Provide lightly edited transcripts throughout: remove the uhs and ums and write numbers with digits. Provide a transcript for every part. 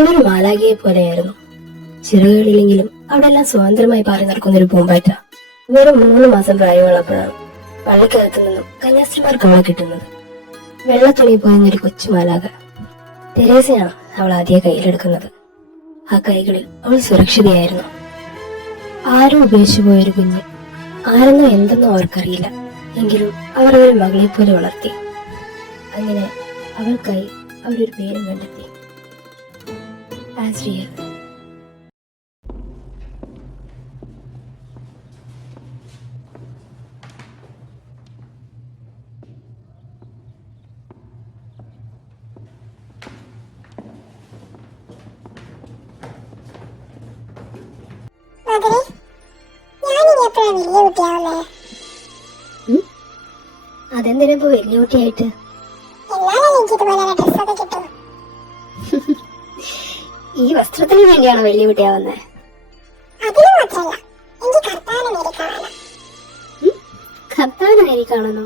അവളൊരു മാലാഖയെ പോലെയായിരുന്നു. ചിറകുകളില്ലെങ്കിലും അവിടെ എല്ലാം സ്വതന്ത്രമായി പാറി നടക്കുന്നൊരു പൂമ്പാറ്റ. വെറും 3 മാസം പ്രായമുള്ളപ്പോഴാണ് പള്ളിക്കകത്തു നിന്നും കന്യാസ്ത്രീമാർക്ക് അവളെ കിട്ടുന്നത്. വെള്ളത്തുണി പോയെന്നൊരു കൊച്ചു മാലാഖ. തെരേസയാണ് അവൾ ആദ്യം കയ്യിലെടുക്കുന്നത്. ആ കൈകളിൽ അവൾ സുരക്ഷിതയായിരുന്നു. ആരും ഉപേക്ഷിച്ചു പോയൊരു കുഞ്ഞ്. ആരെന്നോ എന്തെന്നോ അവർക്കറിയില്ല. എങ്കിലും അവർ ഒരു മകളെ പോലെ വളർത്തി. അങ്ങനെ അവൾക്കായി അവരൊരു പേരും കണ്ടെത്തി, ആസ്ട്രിയ. അതെന്തിനാ ഇപ്പൊ വലിയ കുട്ടിയായിട്ട്? ഈ വസ്ത്രത്തിന് വേണ്ടിയാണോ വലിയ കുട്ടിയാവുന്നേ? കർത്താവിനായി കാണണോ?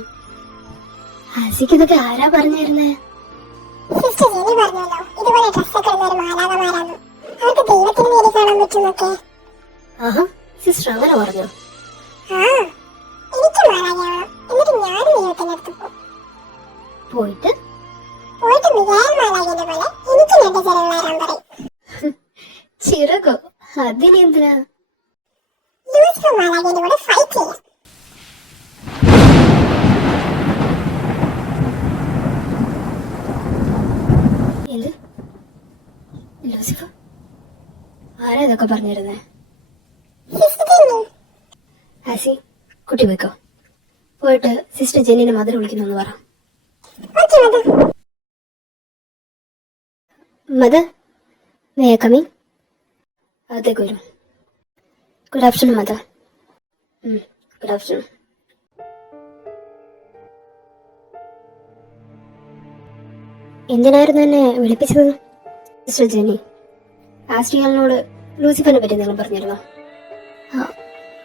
ആസിക്ക് ഇതൊക്കെ ആരാ പറഞ്ഞിരുന്നേ? ആഹാ, സിസ്റ്റർ അങ്ങനെ പറഞ്ഞോ? പോയിട്ട് ചിറകോ? അതിനെന്തിനാ? എന്ത്? ലൂസിഫർ? ആരാ ഇതൊക്കെ പറഞ്ഞിരുന്നേ? ആസി, കുട്ടി വെക്കോ. പോയിട്ട് സിസ്റ്റർ ജെന്നിനെ മദർ വിളിക്കുന്നു പറ. Mother, may I come in? അകത്തേക്ക് വരൂ. Good afternoon mother. Good afternoon. എന്തിനായിരുന്നു എന്നെ വിളിപ്പിച്ചത്? സിസ്റ്റർ ജെന്നി, ആസ്ട്രിയലിനോട് ലൂസിഫറിനെ പറ്റി നിങ്ങൾ പറഞ്ഞിരുന്നോ?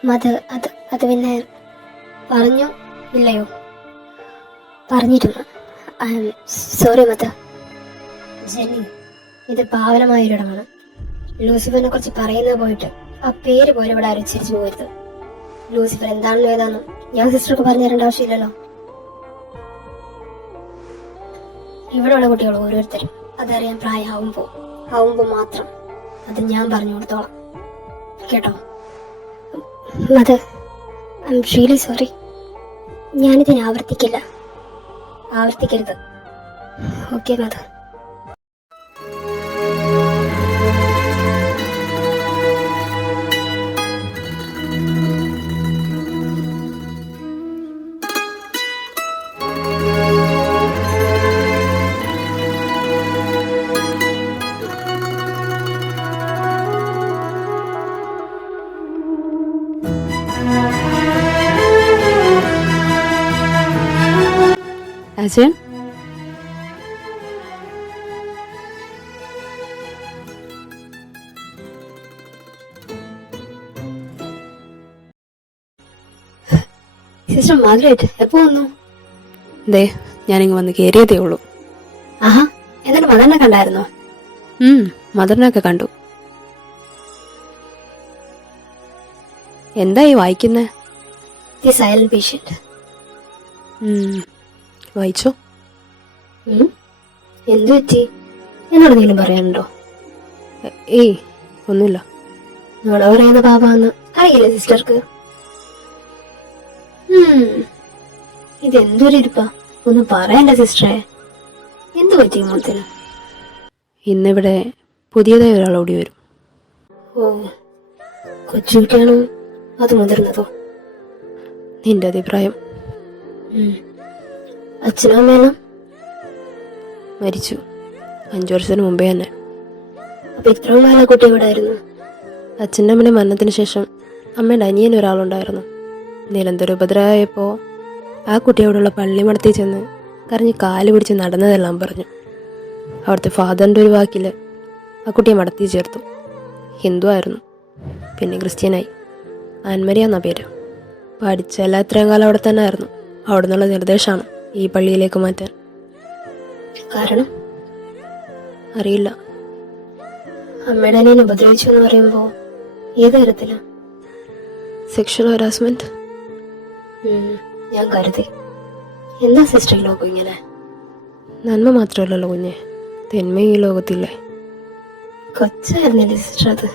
മദർ, അത് പിന്നെ പറഞ്ഞു. ഇല്ലയോ? പറഞ്ഞിരുന്നു. I am sorry mother. Jenny, ഇത് പാവനമായൊരിടമാണ്. ലൂസിഫറിനെ കുറിച്ച് പറയുന്നത് പോയിട്ട് ആ പേര് പോലെ ഇവിടെ ആരും ഉച്ചരിച്ചു പോകരുത്. ലൂസിഫർ എന്താണെന്നോ ഏതാണെന്നും ഞാൻ സിസ്റ്റർക്ക് പറഞ്ഞു തരേണ്ട ആവശ്യമില്ലല്ലോ. ഇവിടെയുള്ള കുട്ടികൾ ഓരോരുത്തരും അതറിയാൻ പ്രായമാവുമ്പോ മാത്രം അത് ഞാൻ പറഞ്ഞു കൊടുത്തോളാം, കേട്ടോ? Mother, I am really sorry. ഞാനിതിനെ ആവർത്തിക്കരുത്. Okay mother. Ajayan, sister Margaret എപ്പോ വന്നു? ദേ ഞാനിങ്ങ് വന്ന് കയറിയതേ ഉള്ളൂ. ആഹാ, എന്നിട്ട് മദറിനെ കണ്ടായിരുന്നോ? മദറിനൊക്കെ കണ്ടു. എന്തായി വായിക്കുന്നേ? The silent patient. വായിച്ചോ? എന്തു പറ്റി? എന്നോട് എന്തെങ്കിലും പറയാനുണ്ടോ? ഏയ്, ഒന്നുമില്ല. നോള പറയുന്ന പാപാന്ന് അറിയില്ലേ സിസ്റ്റർക്ക്? ഇതെന്തൊരു ഇരിപ്പാ, ഒന്ന് പറയണ്ട സിസ്റ്ററെ. എന്തു പറ്റി മുഖത്തിന്? ഇന്നിവിടെ പുതിയതായി ഒരാൾ ഓടി വരും. ഓ, കൊച്ചുകുട്ടിയാണോ അത് മുതിർന്നതോ? നിന്റെ അഭിപ്രായം? അച്ഛനും അമ്മേനും മരിച്ചു 5 വർഷത്തിന് മുമ്പേ തന്നെ. അപ്പൊ ഇത്രയും കാലം കുട്ടി ഇവിടെ ആയിരുന്നു? അച്ഛൻ്റെ അമ്മയുടെ മരണത്തിന് ശേഷം അമ്മയുടെ അനിയൻ ഒരാളുണ്ടായിരുന്നു. നിരന്തരം ഉപദ്രവമായപ്പോൾ ആ കുട്ടിയോടുള്ള പള്ളിമടത്തിൽ ചെന്ന് കരഞ്ഞ് കാല് പിടിച്ച് നടന്നതെല്ലാം പറഞ്ഞു. അവിടുത്തെ ഫാദറിൻ്റെ ഒരു വാക്കിൽ ആ കുട്ടിയെ മടത്തി ചേർത്തു. ഹിന്ദു ആയിരുന്നു, പിന്നെ ക്രിസ്ത്യനായി. ആൻമരിയ എന്ന പേര്. പഠിച്ചല്ല ഇത്രയും കാലം അവിടെ തന്നെ ആയിരുന്നു. അവിടെ നിന്നുള്ള നിർദ്ദേശമാണ് ഈ പള്ളിയിലേക്ക് മാറ്റാൻ. കാരണം അറിയില്ല. അമ്മയുടെ അനിയനെ ഉപദ്രവിച്ചു എന്ന് പറയുമ്പോ ഏത് തരത്തിലാ? Sexual harassment. ഞാൻ കരുതി. എന്താ സിസ്റ്റർ ഈ ലോകം ഇങ്ങനെ? നന്മ മാത്രമല്ലല്ലോ കുഞ്ഞെ, തിന്മയും ഈ ലോകത്തില്ലേ. കൊച്ചായിരുന്നില്ലേ സിസ്റ്റർ അത്?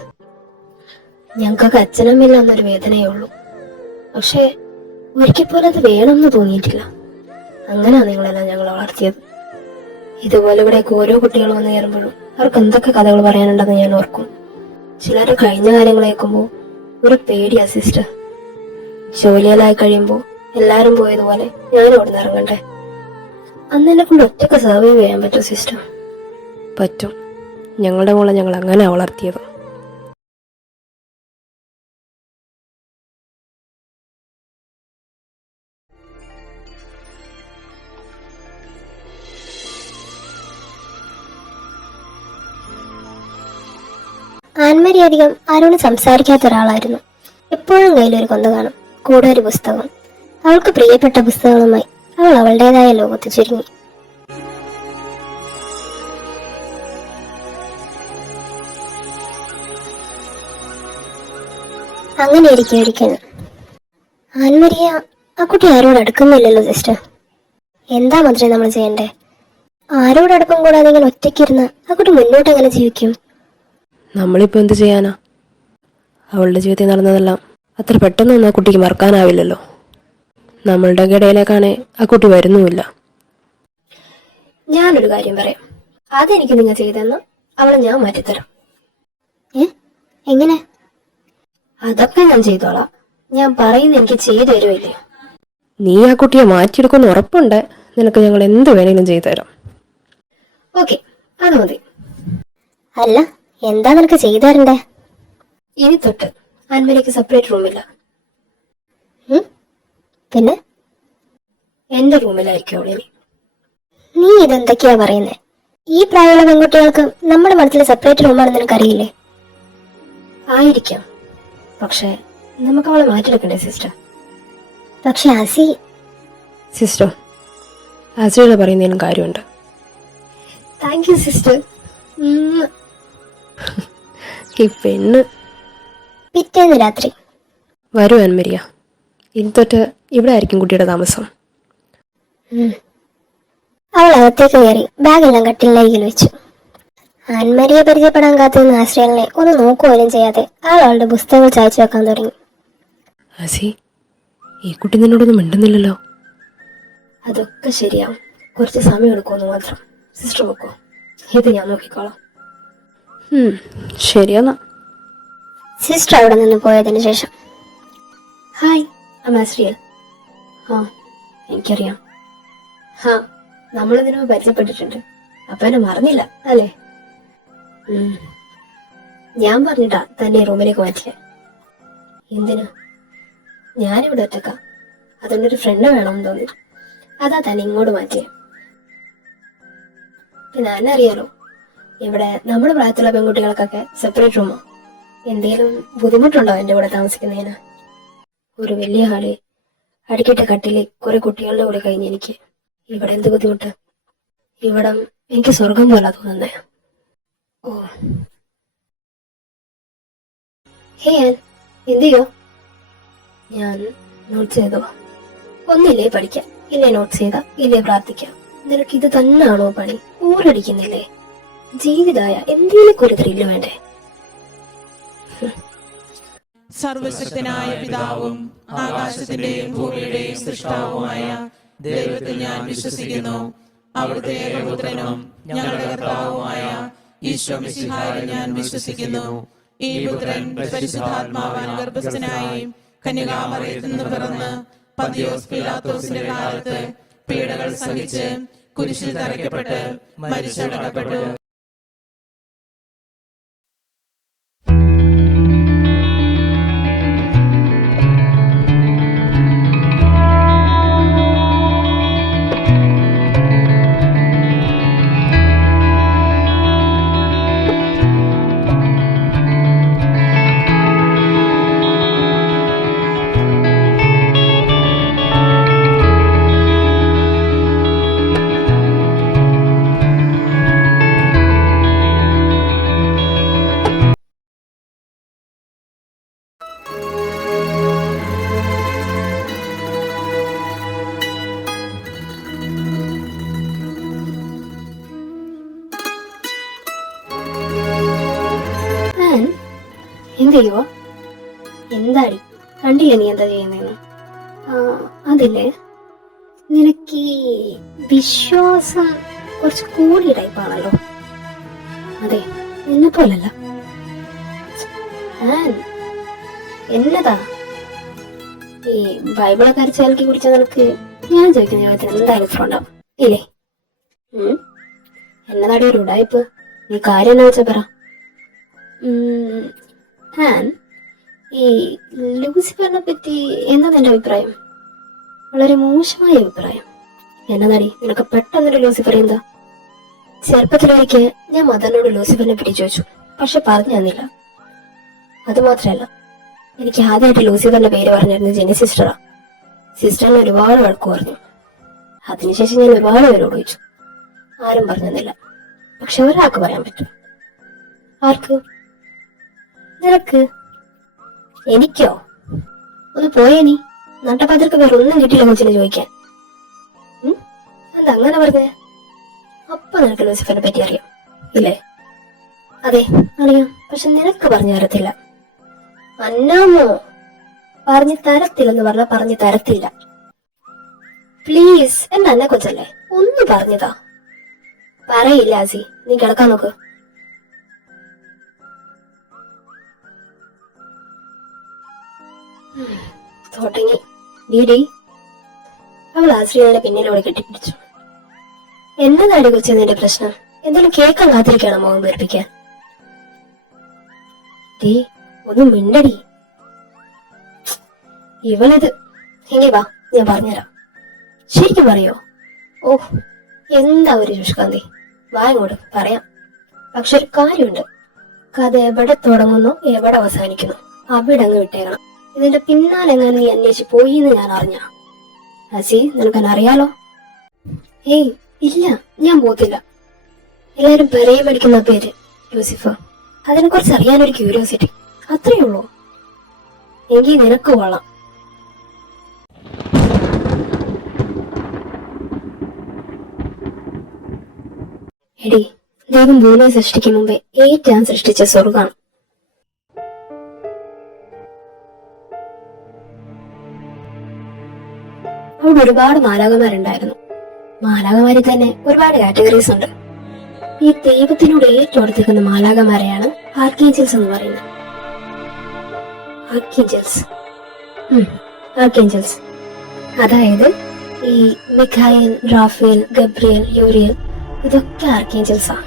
ഞങ്ങൾക്കൊക്കെ അച്ഛനമ്മയില്ല എന്നൊരു വേദനയേ ഉള്ളൂ. പക്ഷെ ഒരിക്കൽ പോലും അത് വേണമെന്ന് തോന്നിയിട്ടില്ല. അങ്ങനെയാ നിങ്ങളെല്ലാം ഞങ്ങൾ വളർത്തിയത്. ഇതുപോലെ ഇവിടേക്ക് ഓരോ കുട്ടികൾ വന്നു കയറുമ്പോഴും അവർക്ക് എന്തൊക്കെ കഥകൾ പറയാനുണ്ടെന്ന് ഞാൻ ഓർക്കും. ചിലർ കഴിഞ്ഞ കാര്യങ്ങൾ കേൾക്കുമ്പോൾ ഒരു പേടിയാ സിസ്റ്റർ. ജോലിയെല്ലായി കഴിയുമ്പോൾ എല്ലാരും പോയതുപോലെ ഞാനും അവിടെ നിന്ന് ഇറങ്ങണ്ടേ? അന്ന് എന്നെ കൊണ്ട് ഒറ്റക്ക് സർവൈവ് ചെയ്യാൻ പറ്റും സിസ്റ്റർ? പറ്റും. ഞങ്ങളുടെ മോളെ ഞങ്ങൾ അങ്ങനെ വളർത്തിയത്. ആൻമരി അധികം ആരോടും സംസാരിക്കാത്ത ഒരാളായിരുന്നു. എപ്പോഴും കയ്യിലൊരു കൊന്ത കാണും, കൂടെ ഒരു പുസ്തകം. അവൾക്ക് പ്രിയപ്പെട്ട പുസ്തകങ്ങളുമായി അവൾ അവളുടേതായ ലോകത്ത് ചുരുങ്ങി. അങ്ങനെ ഇരിക്കുന്നു. ആൻമരിയ ആ കുട്ടി ആരോട് അടുക്കുന്നില്ലല്ലോ സിസ്റ്റർ. എന്താ മന്ത്രി നമ്മൾ ചെയ്യണ്ടേ? ആരോടടുപ്പം കൂടാതെ ഇങ്ങനെ ഒറ്റയ്ക്കിരുന്ന് ആ കുട്ടി മുന്നോട്ട് എങ്ങനെ ജീവിക്കും? നമ്മളിപ്പോൾ എന്ത് ചെയ്യാനാ? അവളുടെ ജീവിതത്തിൽ നടന്നതെല്ലാം അത്ര പെട്ടെന്നൊന്നും ആ കുട്ടിക്ക് മറക്കാനാവില്ലല്ലോ. നമ്മളുടെ ഇടയിലേക്കാണെ ആ കുട്ടി വരുന്നുമില്ല. ഞാനൊരു കാര്യം പറയാം. അതെനിക്ക് നിങ്ങൾ ചെയ്തെന്ന് അവളെ ഞാൻ മാറ്റിത്തരാം. എങ്ങനെ? അതൊക്കെ ഞാൻ ചെയ്തോളാം. ഞാൻ പറയുന്ന എനിക്ക് ചെയ്തു തരുമില്ലേ? നീ ആ കുട്ടിയെ മാറ്റിയെടുക്കുമെന്ന് ഉറപ്പുണ്ട്. നിനക്ക് ഞങ്ങൾ എന്ത് വേണേലും ചെയ്തു തരാം. ഓക്കെ, അത് മതി. അല്ല, എന്താ നിനക്ക് ചെയ്തു തരണ്ടേ? ഇനി തൊട്ട് ആൻമരിക്ക് സെപ്പറേറ്റ് റൂമില്ല. പിന്നെ എന്റെ റൂമിലായിരിക്കും അവളിനി. നീ ഇതെന്തൊക്കെയാ പറയുന്നേ? ഈ പ്രായമുള്ള പെൺകുട്ടികൾക്ക് നമ്മുടെ മനസ്സിൽ സെപ്പറേറ്റ് റൂമാണെന്ന് നിനക്കറിയില്ലേ? ആയിരിക്കാം, പക്ഷെ നമുക്ക് അവളെ മാറ്റിയെടുക്കണ്ടേ സിസ്റ്റർ? പക്ഷെ സിസ്റ്റർ, ആസിയുടെ പറയുന്നതിനും കാര്യമുണ്ട്. Thank you sister. ഈ പെണ്ണ്. പിറ്റേന്ന് രാത്രി വരൂ ആൻമരിയ. ഇനി തൊട്ട് ഇവിടെ ആയിരിക്കും കുട്ടിയുടെ താമസം. അവൾ അകത്തേക്ക് കയറി ബാഗെല്ലാം കട്ടിലിനരികിൽ വെച്ചു. ആൻമരിയെ പരിചയപ്പെടാൻ കാത്തിരുന്ന ആശ്രയങ്ങളെ ഒന്ന് നോക്കുപോലും ചെയ്യാതെ അവൾ അവളുടെ പുസ്തകങ്ങൾ ചായച്ചു വെക്കാൻ തുടങ്ങി. ആസി, ഈ കുട്ടി നിന്നോടൊന്നും മിണ്ടുന്നില്ലല്ലോ. അതൊക്കെ ശരിയാവും, കുറച്ച് സമയം എടുക്കുമെന്ന് മാത്രം. സിസ്റ്റർ നോക്കോ, ഇത് ഞാൻ നോക്കിക്കോളാം. ശരിയെന്നാ. സിസ്റ്റർ അവിടെ നിന്ന് പോയതിനു ശേഷം, ഹായ് ആശ്രിയ. എനിക്കറിയാം. നമ്മളിതിനു പരിചയപ്പെട്ടിട്ടുണ്ട്. അപ്പൊ എന്നെ മറന്നില്ല അല്ലേ? ഞാൻ പറഞ്ഞിട്ടാ തന്നെ റൂമിലേക്ക് മാറ്റിയ. എന്തിനാ? ഞാനിവിടെ ഒറ്റക്ക, അതുകൊണ്ടൊരു ഫ്രണ്ട് വേണമെന്ന് തോന്നി. അതാ തന്നെ ഇങ്ങോട്ട് മാറ്റിയ. പിന്നെ എന്നറിയാലോ, ഇവിടെ നമ്മുടെ പ്രായത്തിലുള്ള പെൺകുട്ടികൾക്കൊക്കെ സെപ്പറേറ്റ് റൂമോ. എന്തെങ്കിലും ബുദ്ധിമുട്ടുണ്ടോ എന്റെ കൂടെ താമസിക്കുന്നതിന്? ഒരു വലിയ ഹാളി, അടിക്കിട്ട കട്ടില്, കുറെ കുട്ടികളുടെ കൂടെ കഴിഞ്ഞ് എനിക്ക് ഇവിടെ എന്ത് ബുദ്ധിമുട്ട്? ഇവിടം എനിക്ക് സ്വർഗം പോലെ തോന്നുന്നേ. ഓ ഹേ, എന്ത് ചെയ്യോ? ഞാൻ നോട്ട്സ് ചെയ്തോ? ഒന്നില്ലേ പഠിക്കാം, ഇല്ലേ നോട്ട്സ് ചെയ്താ, ഇല്ലേ പ്രാർത്ഥിക്കാം. നിനക്ക് ഇത് തന്നെയാണോ പണി? ഊരടിക്കുന്നില്ലേ? ജീവിതമായ എന്തെങ്കിലും ഒരു ത്രില്ല് വേണ്ടേ? സർവശക്തനായ പിതാവും ആകാശത്തിന്റെയും ഭൂമിയുടെയും സൃഷ്ടാവുമായ ദൈവത്തിൽ ഞാൻ വിശ്വസിക്കുന്നു. അവിടുത്തെ ഏകപുത്രനും ഞങ്ങളുടെ കർത്താവുമായ ഈശോ മിശിഹായിൽ ഞാൻ വിശ്വസിക്കുന്നു. ഈ പുത്രൻ പരിശുദ്ധാത്മാവാൻ ഗർഭസ്ഥനായി കന്യകാമറിയത്തിൽ നിന്ന് പിറന്ന് പന്തിയോസ് പീലാത്തോസിന്റെ കാലത്ത് പീഡകൾ സഹിച്ച് കുരിശിൽ തറയ്ക്കപ്പെട്ട് മരിച്ചടക്കപ്പെട്ടു. ചെയ്യുവോ? എന്താടി, കണ്ടില്ല നീ എന്താ ചെയ്യുന്നതെന്ന്? അതില്ലേ, നിനക്ക് ഈ വിശ്വാസം കുറച്ച് കൂടിയ ടൈപ്പാണല്ലോ. അതെ, നിന്നെ പോലല്ല. എന്നതാ ഈ ബൈബിളൊക്കെ അരച്ച് കലക്കി കുടിച്ച നിനക്ക് ഞാൻ ചോദിക്കുന്ന ചോദ്യത്തിന് എന്തായാലും ഉത്തരം ഉണ്ടാവും ഇല്ലേ? എന്നതാടി ഒരു ഉടായിപ്പ്? നീ കാര്യം എന്നാ വെച്ചാ പറ. ഈ ലൂസിഫറിനെ പറ്റി എന്താ നിന്റെ അഭിപ്രായം? വളരെ മോശമായ അഭിപ്രായം. എന്നതാടി നിനക്ക് പെട്ടെന്നൊരു ലൂസിഫർ എന്താ? ചെറുപ്പത്തിലൊരിക്കൽ ഞാൻ മദറിനോട് ലൂസിഫറിനെ പറ്റി ചോദിച്ചു, പക്ഷെ പറഞ്ഞു തന്നില്ല. അതുമാത്രല്ല, എനിക്ക് ആദ്യമായിട്ട് ലൂസിഫറിന്റെ പേര് പറഞ്ഞിരുന്നത് ജെനി സിസ്റ്ററാ. സിസ്റ്ററിന് ഒരുപാട് വഴക്ക് പറഞ്ഞു. അതിനുശേഷം ഞാൻ ഒരുപാട് പേരോട് ചോദിച്ചു, ആരും പറഞ്ഞു തന്നില്ല. പക്ഷെ ഒരാൾക്ക് പറയാൻ പറ്റും. ആർക്ക്? നിനക്ക്. എനിക്കോ? ഒന്ന് പോയേ നീ. നട്ടപാത്രക്ക് വേറെ ഒന്നും കിട്ടിയില്ല കൊച്ചിനെ ചോദിക്കാൻ. എന്താ അങ്ങനെ പറഞ്ഞേ? അപ്പൊ നിനക്ക് ലൂസിഫറിനെ പറ്റി അറിയാം ഇല്ലേ? അതെ അറിയാം, പക്ഷെ നിനക്ക് പറഞ്ഞു തരത്തില്ല. അന്നാമോ പറഞ്ഞു തരത്തില്ലെന്ന് പറഞ്ഞാ പറഞ്ഞു തരത്തില്ല. പ്ലീസ്, എന്റെ അന്നെ കൊച്ചല്ലേ, ഒന്ന് പറഞ്ഞതാ. പറയില്ല ആസി, നീ കിടക്കാൻ നോക്ക്. തുടങ്ങി ഡീഡി. അവൾ ആശ്രിയയുടെ പിന്നിലൂടെ കെട്ടിപ്പിടിച്ചു. എന്നതാടി കൊച്ചി നിന്റെ പ്രശ്നം? എന്തെങ്കിലും കേൾക്കാൻ കാത്തിരിക്കണം മുഖം വീർപ്പിക്കാൻ. ഡീ ഒന്ന് മിണ്ടടി. ഇവളിത്. ഇനി വാ, ഞാൻ പറഞ്ഞുതരാം. ശരിക്കും പറയോ? ഓഹ്, എന്താ ഒരു ശുഷ്കാന്തി. വാ ഇങ്ങോട്ട്, പറയാം. പക്ഷെ ഒരു കാര്യമുണ്ട്, കഥ എവിടെ തുടങ്ങുന്നു എവിടെ അവസാനിക്കുന്നു അവിടെ അങ്ങ് വിട്ടേക്കണം. ഇതിന്റെ പിന്നാലെങ്ങാനും നീ അന്വേഷിച്ച് പോയി എന്ന് ഞാൻ അറിഞ്ഞ ഹസി, നിനക്കെന്നറിയാലോ. ഏയ് ഇല്ല, ഞാൻ പോത്തില്ല. എല്ലാരും പെരയെ പഠിക്കുന്ന പേര് ലൂസിഫർ. അതിനെ കുറിച്ച് അറിയാനൊരു ക്യൂരിയോസിറ്റി, അത്രയേ ഉള്ളൂ. എങ്കിൽ നിനക്ക് കൊള്ളാം. എടി, ദൈവം ഭൂമിയെ സൃഷ്ടിക്കും മുമ്പേ ഏറ്റവും സൃഷ്ടിച്ച സ്വർഗാണ്. അവിടെ ഒരുപാട് മാലാഖമാരുണ്ടായിരുന്നു. മാലാഖമാരിൽ തന്നെ ഒരുപാട് കാറ്റഗറീസ് ഉണ്ട്. ഈ ദൈവത്തിനോട് ഏറ്റവും അടുത്തിരിക്കുന്ന മാലാഖമാരെയാണ് ആർക്കേഞ്ചൽസ് എന്ന് പറയുന്നത്. ആർക്കേഞ്ചൽസ് അതായത് ഈ മിഖായേൽ, റാഫേൽ, ഗബ്രിയേൽ, യൂരിയൽ, ഇതൊക്കെ ആർക്കേഞ്ചൽസാ.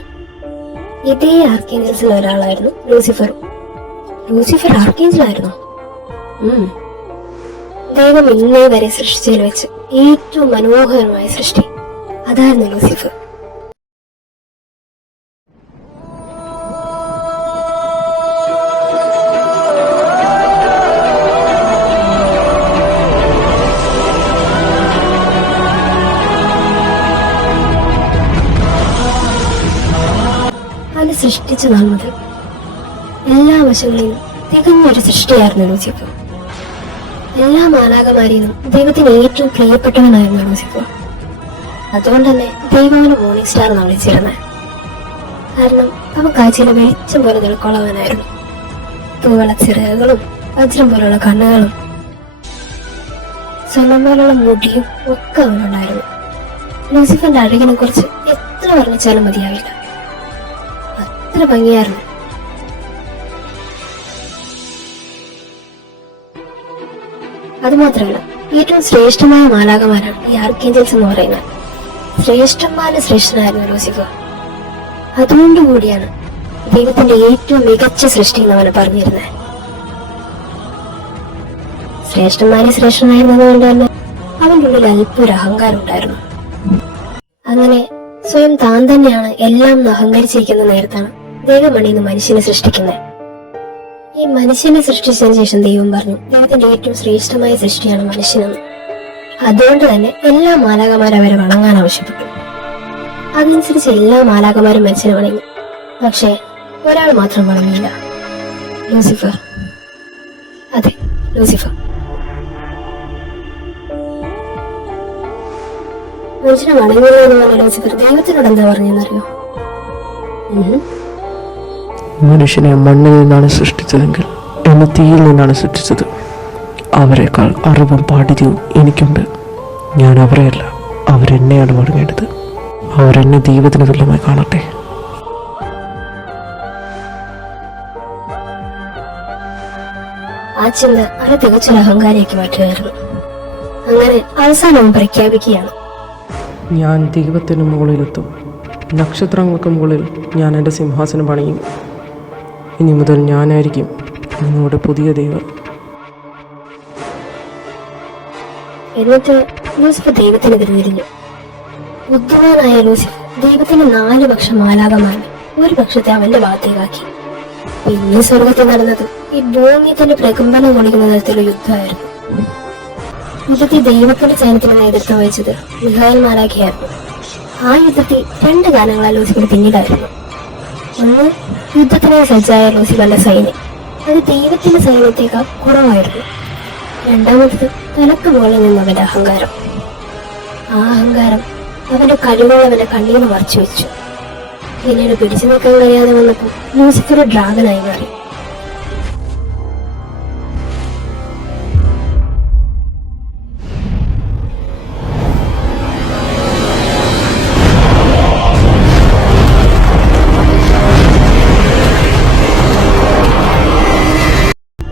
ഇതേ ആർക്കേഞ്ചൽസിൽ ഒരാളായിരുന്നു ലൂസിഫർ. ലൂസിഫർ ആർക്കേഞ്ചൽ ആയിരുന്നു. ദൈവം ഇന്നേ വരെ സൃഷ്ടിച്ചതിൽ വെച്ച് ഏറ്റവും മനോഹരമായ സൃഷ്ടി അതായിരുന്നു ലൂസിഫർ. അവനെ സൃഷ്ടിച്ച നാൾ മുതൽ എല്ലാ വശങ്ങളിലും തികഞ്ഞൊരു സൃഷ്ടിയായിരുന്നു ലൂസിഫർ. എല്ലാ മാലാഖമാരിലും ദൈവത്തിന് ഏറ്റവും പ്രിയപ്പെട്ടവനായിരുന്നു ലൂസിഫർ. അതുകൊണ്ട് തന്നെ ദൈവവനെ മോർണിംഗ് സ്റ്റാർ എന്ന് വിളിച്ചിരുന്നത്. കാരണം അവൻ കാഴ്ചയിലെ വെളിച്ചം പോലെ നിൽക്കൊള്ളവനായിരുന്നു. തൂവള ചിറകുകളും വജ്രം പോലുള്ള കണ്ണുകളും സ്വർണം പോലുള്ള മുടിയും ഒക്കെ അവനുണ്ടായിരുന്നു. ലൂസിഫറിന്റെ അഴകിനെ കുറിച്ച് എത്ര വർണ്ണിച്ചാലും മതിയാവില്ല, അത്ര ഭംഗിയായിരുന്നു. അതുമാത്രമല്ല, ഏറ്റവും ശ്രേഷ്ഠമായ മാലാഖമാരാണ് ഈ ആർക്കേഞ്ചൽസ് എന്ന് പറയുന്നത്. ശ്രേഷ്ഠന്മാരുടെ ശ്രേഷ്ഠനായിരുന്നു ലൂസിഫർ. അതുകൊണ്ടുകൂടിയാണ് ദൈവത്തിന്റെ ഏറ്റവും മികച്ച സൃഷ്ടി എന്ന് അവനെ പറഞ്ഞിരുന്നത്. ശ്രേഷ്ഠന്മാരെ ശ്രേഷ്ഠനായിരുന്നത് കൊണ്ട് തന്നെ അവന്റെ ഉള്ളിൽ അല്പം ഒരു അഹങ്കാരം ഉണ്ടായിരുന്നു. അങ്ങനെ സ്വയം താൻ തന്നെയാണ് എല്ലാം എന്ന് അഹങ്കരിച്ചിരിക്കുന്ന നേരത്താണ് ദൈവമണിന്ന് മനുഷ്യനെ സൃഷ്ടിക്കുന്നത്. ഈ മനുഷ്യനെ സൃഷ്ടിച്ചതിന് ശേഷം ദൈവം പറഞ്ഞു ദൈവത്തിന്റെ ഏറ്റവും ശ്രേഷ്ഠമായ സൃഷ്ടിയാണ് മനുഷ്യനെന്ന്. അതുകൊണ്ട് തന്നെ എല്ലാ മാലാഖമാരും അവരെ വണങ്ങാൻ ആവശ്യപ്പെട്ടു. അതനുസരിച്ച് എല്ലാ മാലാഖമാരും മനുഷ്യനെ വണങ്ങി. പക്ഷെ ഒരാൾ മാത്രം വണങ്ങിയില്ല, ലൂസിഫർ. അതെ, ലൂസിഫർ. മനുഷ്യനെ വണങ്ങില്ല എന്ന് പറഞ്ഞ ലൂസിഫർ ദൈവത്തിനോട് എന്താ പറഞ്ഞെന്നറിയോ? മനുഷ്യനെ മണ്ണിൽ നിന്നാണ് സൃഷ്ടിച്ചതെങ്കിൽ എന്നെ തീയിൽ നിന്നാണ് സൃഷ്ടിച്ചത്. അവരെക്കാൾ അറിവും പാഠിത്യവും എനിക്കുണ്ട്. ഞാൻ അവരെയല്ല, അവരെന്നെയാണ് മടങ്ങേണ്ടത്. അവരെന്നെ ദൈവത്തിന് തുല്യമായി കാണട്ടെ. ആ ചിന്ത അവരെ തികച്ചൊരു അഹങ്കാരിയാക്കി മാറ്റുകയായിരുന്നു. അങ്ങനെ അവസാനം പ്രഖ്യാപിക്കുകയാണ്, ഞാൻ ദൈവത്തിന് മുകളിലെത്തും. നക്ഷത്രങ്ങൾക്ക് മുകളിൽ ഞാൻ എൻ്റെ സിംഹാസനം പണിയും. ഇനി മുതൽ ഞാനായിരിക്കും നിങ്ങളുടെ പുതിയ ദൈവം. എന്നിട്ട് ലൂസിഫർ ദൈവത്തിനെതിരെ തിരിഞ്ഞു. ബുദ്ധിമാനായ ലൂസിഫർ ദൈവത്തിന് 4 പക്ഷം മാലാകമാറി ഒരു പക്ഷത്തെ അവന്റെ ഭാഗത്തേക്കാക്കി. പിന്നെ സ്വർഗത്തിൽ നടന്നത് ഈ ഭൂമി തന്നെ പ്രകമ്പനം കൊള്ളിക്കുന്ന തരത്തിലുള്ള യുദ്ധമായിരുന്നു. യുദ്ധത്തിൽ ദൈവത്തിന്റെ സൈന്യത്തിന് നേതൃത്വം വഹിച്ചത് മിഖായേൽ മാലാഖയായിരുന്നു. ആ യുദ്ധത്തിൽ 2 ഗാനങ്ങളാൽ ലൂസിഫർ പിന്നിലായിരുന്നു. ഒന്ന്, യുദ്ധത്തിനായി സജ്ജായ ലൂസിഫറിന്റെ സൈന്യം, അത് ദൈവത്തിന്റെ സൈന്യത്തേക്കാൾ കുറവായിരുന്നു. രണ്ടാമത്തത് തലക്ക് മുകളിൽ നിന്നവന്റെ അഹങ്കാരം. ആ അഹങ്കാരം അവന്റെ കഴിവുകൾ അവന്റെ കണ്ണീര് മറച്ചു വെച്ചു. പിന്നീട് പിടിച്ചു നിൽക്കാൻ കഴിയാതെ വന്നപ്പോൾ ലൂസിഫർ ഡ്രാഗനായി മാറി.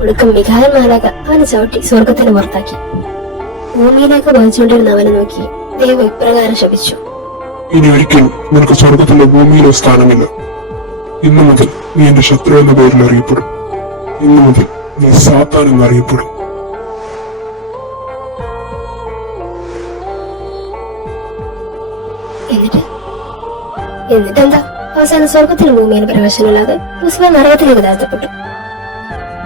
ഒടുക്കം മിഖായേൽ മാലാഖ അവനെ ചവിട്ടി സ്വർഗത്തിന് പുറത്താക്കി. ഭൂമിയിലേക്ക് വഹിച്ചുകൊണ്ടിരുന്ന അവനെ നോക്കി ദൈവം ഇപ്രകാരം ശപിച്ചു, ഇനി ഒരിക്കലും നിനക്ക് സ്വർഗത്തിലോ ഭൂമിയിലോ സ്ഥാനമില്ല. ഇന്നു മുതൽ നീ എന്റെ ശത്രു എന്ന പേരിൽ അറിയപ്പെടും. ഇന്നു മുതൽ നീ സാത്താൻ എന്നറിയപ്പെടും. എന്നിട്ടെന്താ, അവസാനം സ്വർഗത്തിലും ഭൂമിയിലും പ്രവേശനമില്ലാതെ ലൂസിഫർ നരകത്തിലേക്ക് താഴ്ത്തപ്പെട്ടു.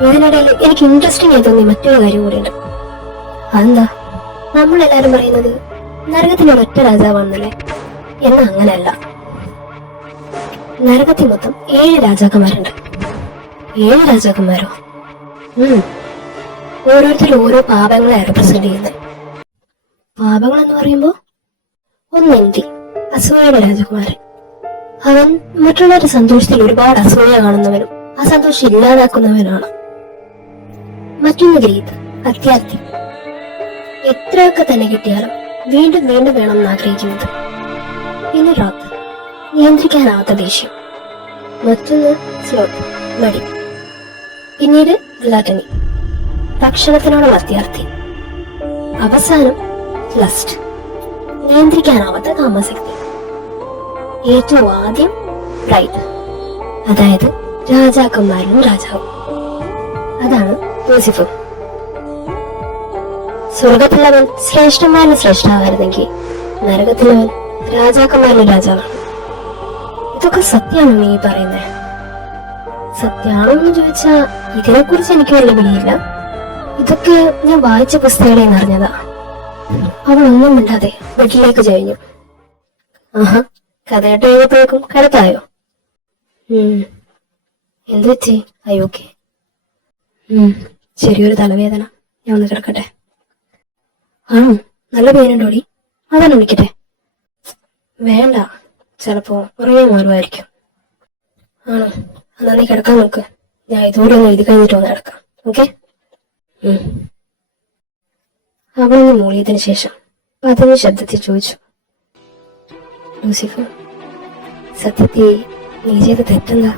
ഇതിനിടയിൽ എനിക്ക് ഇൻട്രസ്റ്റിംഗ് ആയി തോന്നി മറ്റൊരു കാര്യം കൂടിയുണ്ട്. അതെന്താ, നമ്മളെല്ലാരും പറയുന്നത് നരകത്തിലെ ഒറ്റ രാജാവാണെന്നല്ലേ? എന്നാ അങ്ങനെയല്ല. നരകത്തിൽ മൊത്തം 7 രാജാക്കന്മാരുണ്ട്. 7 രാജാക്കന്മാരോ? ഓരോരുത്തരും ഓരോ പാപങ്ങളെ റെപ്രസെന്റ് ചെയ്യുന്നത്. പാപങ്ങൾ എന്ന് പറയുമ്പോ, ഒന്ന് എന്തി, അസൂയയുടെ രാജകുമാരൻ. അവൻ മറ്റുള്ളവരുടെ സന്തോഷത്തിൽ ഒരുപാട് അസൂയ കാണുന്നവനും ആ സന്തോഷം ഇല്ലാതാക്കുന്നവനാണ്. മറ്റൊന്ന് ഗ്രീത്, അത്യാർത്ഥി. എത്രയൊക്കെ തന്നെ കിട്ടിയാലും വീണ്ടും വീണ്ടും വേണമെന്ന് ആഗ്രഹിക്കുന്നത്. പിന്നെ റാത്ത്, നിയന്ത്രിക്കാനാവാത്ത ദേഷ്യം. മറ്റൊന്ന് സ്ലോത്ത്, മടി. പിന്നീട് ഗ്ലട്ടണി, ഭക്ഷണത്തിനോടുള്ള അത്യാർത്ഥി. അവസാനം ലസ്റ്റ്, നിയന്ത്രിക്കാനാവാത്ത കാമശക്തി. ഏറ്റവും ആദ്യം പ്രൈഡ്, അതായത് രാജാക്കന്മാരിലും രാജാവും. അതാണ് ലൂസിഫർ. സ്വർഗത്തിലവൻ ശ്രേഷ്ഠന്മാരിൽ ശ്രേഷ്ഠമായിരുന്നെങ്കിൽ നരകത്തിലവൻ രാജാക്കന്മാരിലെ രാജാവാണ്. ഇതൊക്കെ സത്യമാണോ നീ പറയുന്നത്? സത്യമാണോ എന്ന് ചോദിച്ചാ ഇതിനെക്കുറിച്ച് എനിക്ക് വലിയ പിടിയില്ല. ഇതൊക്കെ ഞാൻ വായിച്ച പുസ്തകങ്ങളിൽ നിന്ന് അറിഞ്ഞതാ. അവളൊന്നും മിണ്ടാതെ വീട്ടിലേക്ക് കഴിഞ്ഞു. ആഹാ, കഥയിട്ട് കഴിഞ്ഞപ്പോഴേക്കും കിടത്തായോ? എന്ത് പറ്റി? അയ്യോക്കെ, ചെറിയൊരു തലവേദന, ഞാൻ ഒന്ന് കിടക്കട്ടെ. ആണോ? നല്ല പേരുണ്ടോടി? അതാണ് വിളിക്കട്ടെ. വേണ്ട, ചിലപ്പോ ഉറങ്ങാൻ മാറുമായിരിക്കും. ആണോ? എന്നാ നീ കിടക്കാൻ നോക്ക്. ഞാൻ ഇതുകൂടെ ഒന്ന് എഴുതി കഴിഞ്ഞിട്ട് ഒന്ന് കിടക്കാം. ഓക്കെ? അവളൊന്ന് മൂളിയതിനു ശേഷം പതിഞ്ഞ ശബ്ദത്തിൽ ചോദിച്ചു, ലൂസിഫർ, സത്യത്തിൽ നീ ചെയ്ത തെറ്റെന്താ?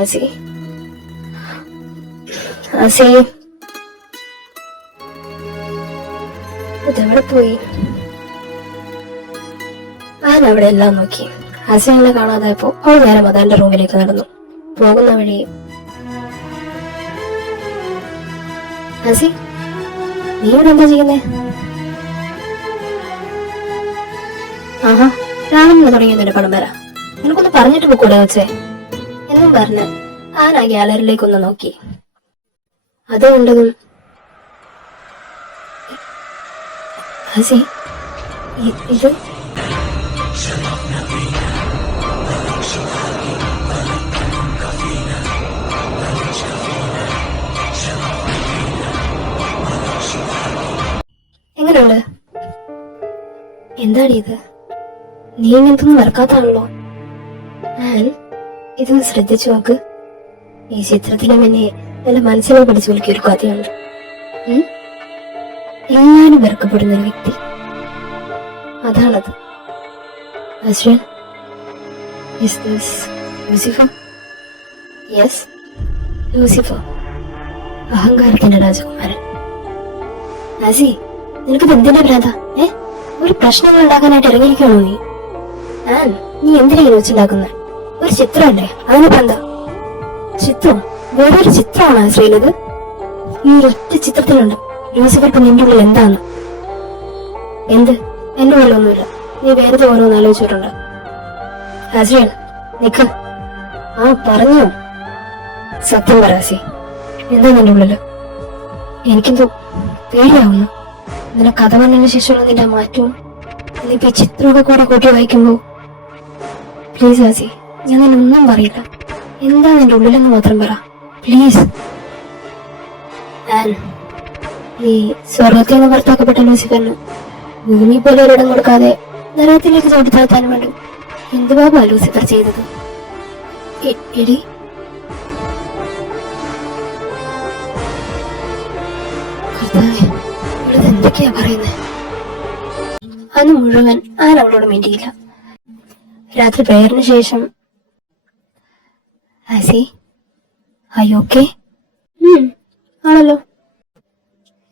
ആസി, ആസി, ഇതെവിടെ പോയി? അവിടെ എല്ലാം നോക്കി. ആസി അവളെ കാണാതായപ്പോ അവൾ നേരെ മദാന്റെ റൂമിലേക്ക് നടന്നു. പോകുന്ന വഴി, ആസി, നീ ഇവിടെ എന്താ ചെയ്യുന്നേ? ആഹാ, രാവിലെ തുടങ്ങിയതിന്റെ പണം വരാ. നിനക്കൊന്ന് പറഞ്ഞിട്ട് പോക്കൂടെ വെച്ചേ എന്നും പറഞ്ഞ് ആൻ ആ ഗ്യാലറിയിലേക്കൊന്ന് നോക്കി. അത് കണ്ടതും, ആസി, ഇത് എന്താടി ഇത്? നീ ഇങ്ങനത്തൊന്നും മറക്കാത്താണല്ലോ. ആൻ, ഇതൊന്ന് ശ്രദ്ധിച്ചു നോക്ക്. ഈ ചിത്രത്തിന് പിന്നെ എന്റെ മനസ്സിനെ പിടിച്ചു വലിക്കുക ഒരു കഥയുണ്ട്. എല്ലാരും വെറുക്കപ്പെടുന്ന ഒരു വ്യക്തി, അതാണത്. Ashwin, is this Lucifer? Yes, Lucifer, അഹങ്കാരത്തിന്റെ രാജകുമാരൻ. നാസി, നിനക്ക് എന്തിന്റെ ഭ്രാന്ത? ഒരു പ്രശ്നങ്ങൾ ഉണ്ടാക്കാനായിട്ട് ഇറങ്ങിയിരിക്കണോ നീ? ആൻ, നീ എന്തിനാണ് വെച്ചുണ്ടാക്കുന്നത്? ഒരു ചിത്രമല്ലേ, അതിനിപ്പോ എന്താ? ചിത്രം? വേറൊരു ചിത്രമാണ് ആശ്രയിലത്. ഈ ഒരൊറ്റ ചിത്രത്തിലുണ്ട് ലൂസിഫർക്ക് നിന്റെ ഉള്ളിൽ എന്താണ്. എന്ത്? എന്റെ ഉള്ളിലൊന്നുമില്ല. നീ വേറെ ഓരോന്ന് ആലോചിച്ചിട്ടുണ്ട്. ആശ്രയൻ, നിക്ക്. പറഞ്ഞു. സത്യം പറ ആസി, എന്താ നിന്റെ ഉള്ളില്? എനിക്കെന്തോ പേടിയാവുന്നു. നിന്നെ കഥ പറഞ്ഞതിന് ശേഷമുള്ള നിന്റെ മാറ്റവും ഇനിയിപ്പോ ഈ ചിത്രമൊക്കെ കൂടെ കൂട്ടി വായിക്കുമ്പോ. പ്ലീസ് ആസി, ഞാൻ നിന്നെ ഒന്നും പറയില്ല. എന്താ നിന്റെ ഉള്ളിലെന്ന് മാത്രം പറ പ്ലീസ്. ഈ സ്വർഗത്തിൽ നിന്ന് പുറത്താക്കപ്പെട്ട ലൂസിഫറിന് ഭൂമി പോലെ ഒരിടം കൊടുക്കാതെ നരകത്തിലേക്ക് ചവിട്ടി താഴ്ത്താനും വേണ്ടി എന്ത് പാപാ ലൂസിഫർ ചെയ്തത്? എടി, എന്തൊക്കെയാ പറയുന്നത്? അന്ന് മുഴുവൻ ആൻ അവളോട് മിണ്ടിയില്ല. രാത്രി പ്രയറിന് ശേഷം ആസി, ഓക്കെ? ആണല്ലോ.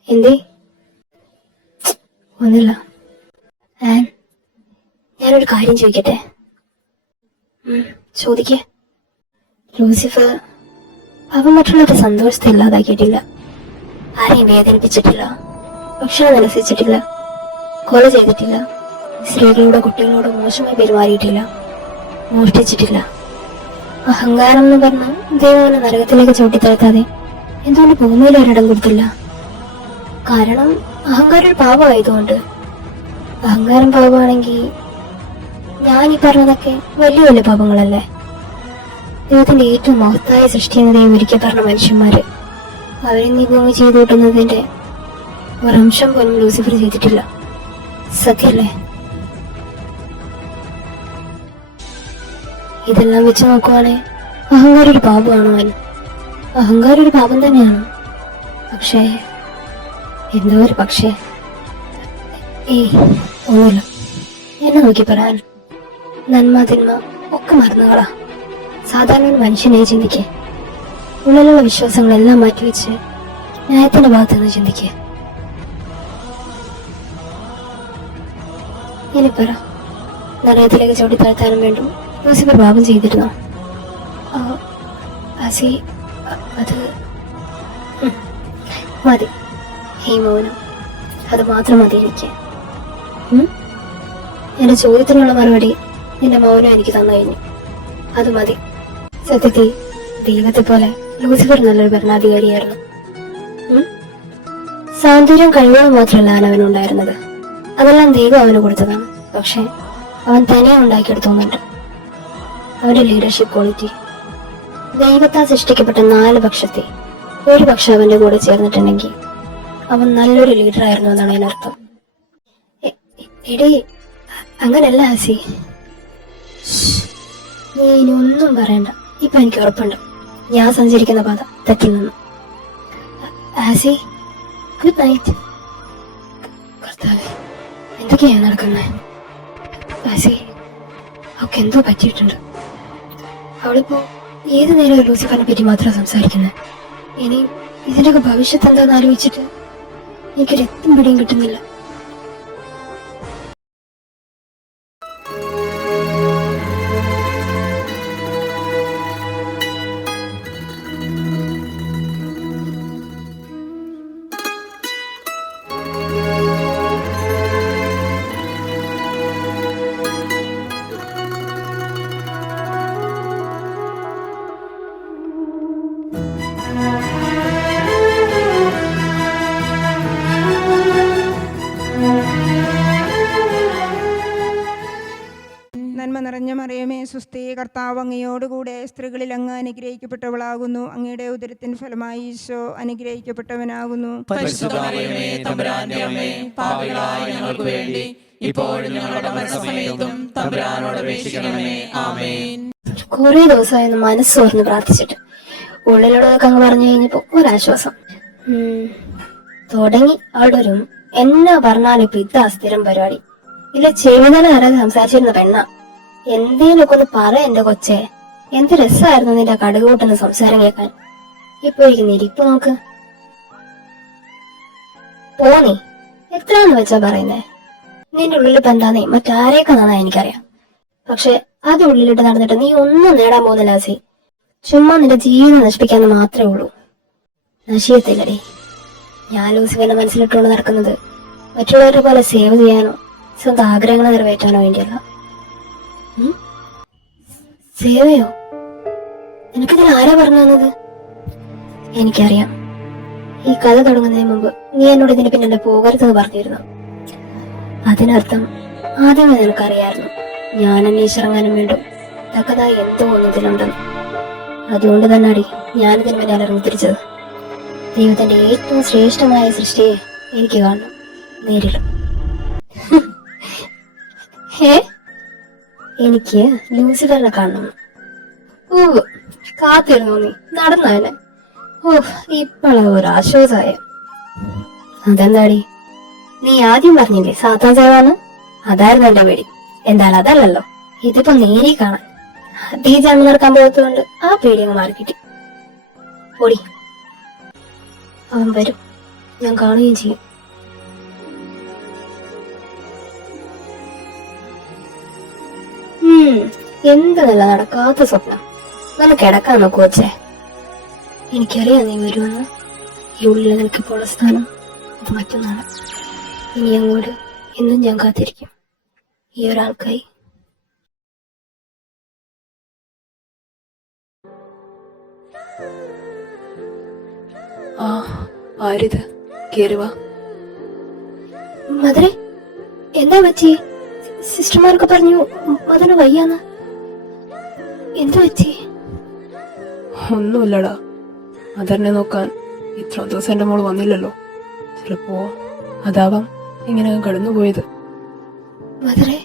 എന്തേ? ഒന്നില്ല. ആൻ, ഞാനൊരു കാര്യം ചോദിക്കട്ടെ? ചോദിക്കേ. ലൂസിഫർ അവൻ മറ്റുള്ളവരുടെ സന്തോഷത്തെ ഇല്ലാതാക്കിയിട്ടില്ല, ആരെയും വേദനിപ്പിച്ചിട്ടില്ല, ഭക്ഷണം നിരസിച്ചിട്ടില്ല, കൊല ചെയ്തിട്ടില്ല, സ്ത്രീകളോടോ കുട്ടികളോടോ മോശമായി പെരുമാറിയിട്ടില്ല, മോഷ്ടിച്ചിട്ടില്ല. അഹങ്കാരം എന്ന് പറഞ്ഞ ദൈവനെ നരകത്തിലേക്ക് ചവിട്ടിത്താഴ്ത്താതെ എന്തുകൊണ്ട് ഭൂമിയിൽ ഒരിടം കൊടുത്തില്ല? കാരണം അഹങ്കാരം ഒരു പാപമായതുകൊണ്ട്. അഹങ്കാരം പാപമാണെങ്കിൽ ഞാൻ ഈ പറഞ്ഞതൊക്കെ വലിയ വലിയ പാപങ്ങളല്ലേ? ദൈവത്തിന്റെ ഏറ്റവും മഹത്തായ സൃഷ്ടി എന്ന ദൈവം ഒരിക്കൽ പറഞ്ഞ മനുഷ്യന്മാര്, അവരെ നീ ഭൂമി ചെയ്തു കൂട്ടുന്നതിന്റെ ഒരംശം പോലും ലൂസിഫർ ചെയ്തിട്ടില്ല. സത്യല്ലേ? ഇതെല്ലാം വെച്ച് നോക്കുവാണെ അഹങ്കാരം ഒരു പാപമാണോ? അഹങ്കാരം ഒരു പാപം തന്നെയാണ്. പക്ഷേ എന്തോ ഒരു പക്ഷേ. ഒന്നുമില്ല. എന്നെ നോക്കി പറയാൻ നന്മ തിന്മ ഒക്കെ മറന്നുകളാ. സാധാരണ ഒരു മനുഷ്യനെ ചിന്തിക്കേ. ഉള്ളിലുള്ള വിശ്വാസങ്ങളെല്ലാം മാറ്റിവെച്ച് ന്യായത്തിന്റെ ഭാഗത്തുനിന്ന് ചിന്തിക്കേ. ഇനി പറ, നരകത്തിലേക്ക് ചവിട്ടി താഴ്ത്താനും വേണ്ടും ലൂസിഫർ പാപം ചെയ്തിരുന്നോ? ആസി, അത് മതി. ഈ മൗനം, അത് മാത്രം മതി എനിക്ക്. എന്റെ ചോദ്യത്തിനുള്ള മറുപടി നിന്റെ മൗനം എനിക്ക് തന്നു കഴിഞ്ഞു. അത് മതി. സത്യത്തിൽ ദൈവത്തെ പോലെ ലൂസിഫർ നല്ലൊരു ഭരണാധികാരിയായിരുന്നു. സൗന്ദര്യം കഴിവുകൾ മാത്രമല്ല അവനുണ്ടായിരുന്നത്, അതെല്ലാം ദൈവം അവന് കൊടുത്തതാണ്. പക്ഷെ അവൻ തനിയെ ഉണ്ടാക്കിയെടുത്തോന്നുണ്ട്. അവന്റെ ലീഡർഷിപ്പ് ക്വാളിറ്റി. ദൈവത്താൽ സൃഷ്ടിക്കപ്പെട്ട 4 പക്ഷത്തെ ഒരു പക്ഷെ അവന്റെ കൂടെ ചേർന്നിട്ടുണ്ടെങ്കിൽ അവൻ നല്ലൊരു ലീഡർ ആയിരുന്നു എന്നാണ് അതിനർത്ഥം. എടേ, അങ്ങനല്ല ആസി. നീ ഇനി ഒന്നും പറയണ്ട. ഇപ്പൊ എനിക്ക് ഉറപ്പുണ്ട് ഞാൻ സഞ്ചരിക്കുന്ന പാത തെറ്റിൽ നിന്നു. ആസി, ഗുഡ് നൈറ്റ്. കർത്താവേ, എന്തൊക്കെയാണ് നടക്കുന്നത്? ആസി, അവൾക്ക് എന്തോ പറ്റിയിട്ടുണ്ട്. അവളിപ്പോ ഏത് നേരം ലൂസിഫറിനെ പറ്റി മാത്രം സംസാരിക്കുന്നത്. ഇനി ഇതിന്റെയൊക്കെ ഭവിഷ്യത്ത് എന്താന്ന് ആലോചിച്ചിട്ട് എനിക്കൊരു എത്തും പിടിയും കിട്ടുന്നില്ല. സുസ്ഥി, കർത്താവ് അങ്ങയോടുകൂടെ സ്ത്രീകളിൽ അങ്ങ് അനുഗ്രഹിക്കപ്പെട്ടവളാകുന്നു. അങ്ങയുടെ ഉദരത്തിൻ ഫലമായി ഈശോ അനുഗ്രഹിക്കപ്പെട്ടവനാകുന്നു. പരിശുദ്ധ മറിയമേ, തമ്പുരാന്റെ അമ്മേ, പാപികളായ ഞങ്ങൾക്ക് വേണ്ടി ഇപ്പോഴും ഞങ്ങളുടെ മരണസമയത്തും തമ്പുരാനോട് അപേക്ഷിക്കണമേ. ആമേൻ. കുറെ ദിവസമായിരുന്നു മനസ്സോർന്ന് പ്രാർത്ഥിച്ചിട്ട്. ഉള്ളിലുള്ളതൊക്കെ അങ്ങ് പറഞ്ഞു കഴിഞ്ഞപ്പോ ഒരാശ്വാസം. തുടങ്ങി അവിടെ ഒരു എന്നാ പറഞ്ഞാലും ഇപ്പൊ ഇതാ സ്ഥിരം പരിപാടി. ഇല്ല, ചെവിതല അറിയാതെ സംസാരിച്ചിരുന്ന പെണ്ണ. എന്തേലൊക്കെ ഒന്ന് പറ എന്റെ കൊച്ചേ. എന്ത് രസമായിരുന്നു നിന്റെ കടുക് കൂട്ടുന്ന സംസാരം കേൾക്കാൻ. ഇപ്പൊ ഇരിക്കുന്ന ഇരിപ്പ് നോക്ക്. പോന്നീ, എത്രയാന്ന് വെച്ചാ പറയുന്നേ. നിന്റെ ഉള്ളിൽ ഇപ്പൊ എന്താന്നേ മറ്റാരെയൊക്കെ നന്നാ എനിക്കറിയാം. പക്ഷെ അത് ഉള്ളിലിട്ട് നടന്നിട്ട് നീ ഒന്നും നേടാൻ പോകുന്നില്ല ആസി. ചുമ്മാ നിന്റെ ജീവിതം നശിപ്പിക്കാന്ന് മാത്രമേ ഉള്ളൂ. നശിയത്തില്ലടേ. ഞാൻ ലൂസിഫറിന്റെ മനസ്സിലിട്ടുകൊണ്ട് നടക്കുന്നത് മറ്റുള്ളവരുടെ പോലെ സേവ ചെയ്യാനോ സ്വന്തം ആഗ്രഹങ്ങൾ നിറവേറ്റാനോ വേണ്ടിയല്ല. സേവയോ? നിനക്കിതിൽ ആരാ പറഞ്ഞു തന്നത്? എനിക്കറിയാം. ഈ കഥ തുടങ്ങുന്നതിന് മുമ്പ് നീ എന്നോട് ഇതിന് പിന്നിലെ പോകരുതെന്ന് പറഞ്ഞിരുന്നു. അതിനർത്ഥം ആദ്യമേ നിനക്കറിയായിരുന്നു ഞാൻ അന്വേഷിച്ചിറങ്ങാനും വേണ്ടും തക്കതായി എന്തോ ഒന്നതിലുണ്ടെന്ന്. അതുകൊണ്ട് തന്നെ അടി ഞാനിതിന് പിന്നാലെ ഇറങ്ങി തിരിച്ചത്. ദൈവത്തിന്റെ ഏറ്റവും ശ്രേഷ്ഠമായ സൃഷ്ടിയെ എനിക്ക് കാണണം നേരിടും. എനിക്ക് ലൂസിഫറിനെ കാണണം. ഓ, കാത്തിരുന്നു നീ നടന്നവനെ. ഓ, ഇപ്പോഴാ ഒരു ആശ്വാസമായ. അതെന്താടി, നീ ആദ്യം പറഞ്ഞില്ലേ സാത്താൻ സേവാന്ന്? അതായിരുന്നു എന്റെ പേടി. എന്തായാലും അതല്ലല്ലോ, ഇതിപ്പോ നേരി കാണാൻ. തീ ജാമ്യം നടക്കാൻ പോകത്തുകൊണ്ട് ആ പേടി അങ്ങ് മാറിക്കിട്ടി. ഓടി, അവൻ വരും, ഞാൻ കാണുകയും ചെയ്യും. എന്ത് നല്ല നടക്കാത്ത സ്വപ്നം. നമുക്ക് കിടക്കാൻ നോക്കു വച്ചേ. എനിക്കറിയാം നീ വരുമെന്ന്. ഈ ഉള്ളിൽ നിനക്കിപ്പോൾ സ്ഥാനം അത് മറ്റൊന്നാണ്. ഇനി അങ്ങോട്ട് എന്നും ഞാൻ കാത്തിരിക്കും ഈ ഒരാൾക്കായി. ആരിത്? കേറുവാ. മധുരെ, എന്താ പറ്റി? സിസ്റ്റർമാർക്ക് പറഞ്ഞു മധുര വയ്യാന്ന്. എന്താ പറ്റി? ഒന്നുമില്ലടാ, മദറിനെ നോക്കാൻ ഇത്ര ദിവസം എന്റെ മോള് വന്നില്ലല്ലോ. ചിലപ്പോ അതാവാം ഇങ്ങനെ കടന്നുപോയത്. മധുരെ,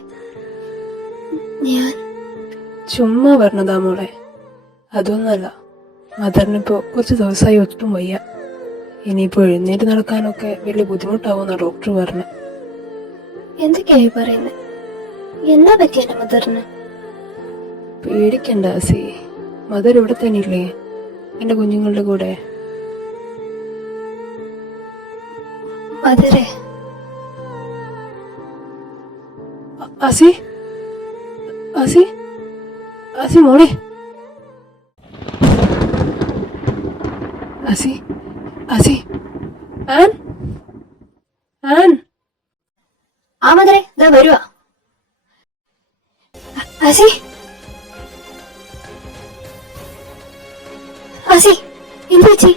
ഞാൻ ചുമ്മാ പറഞ്ഞതാ മോളെ. അതൊന്നല്ല, മദറിനിപ്പോ കുറച്ച് ദിവസമായി ഒട്ടും വയ്യ. ഇനിയിപ്പോ എഴുന്നേറ്റ് നടക്കാനൊക്കെ വലിയ ബുദ്ധിമുട്ടാവുന്ന ഡോക്ടർ പറഞ്ഞു. എന്തൊക്കെയായി പറയുന്നത്? എന്താ പറ്റി എന്റെ മദറിന്? പേടിക്കണ്ട ആസി, മദർ ഇവിടെ തന്നെ ഇല്ലേ എന്റെ കുഞ്ഞുങ്ങളുടെ കൂടെ. മധുരെ, ആസി, ആസി, ആസി മോളെ. ആസി, ആസി, ആൻ, ആൻ. ആ മധുരെ, ഇതാ വരുവാ. ആസി, ആസി, എന്ത് പറ്റി?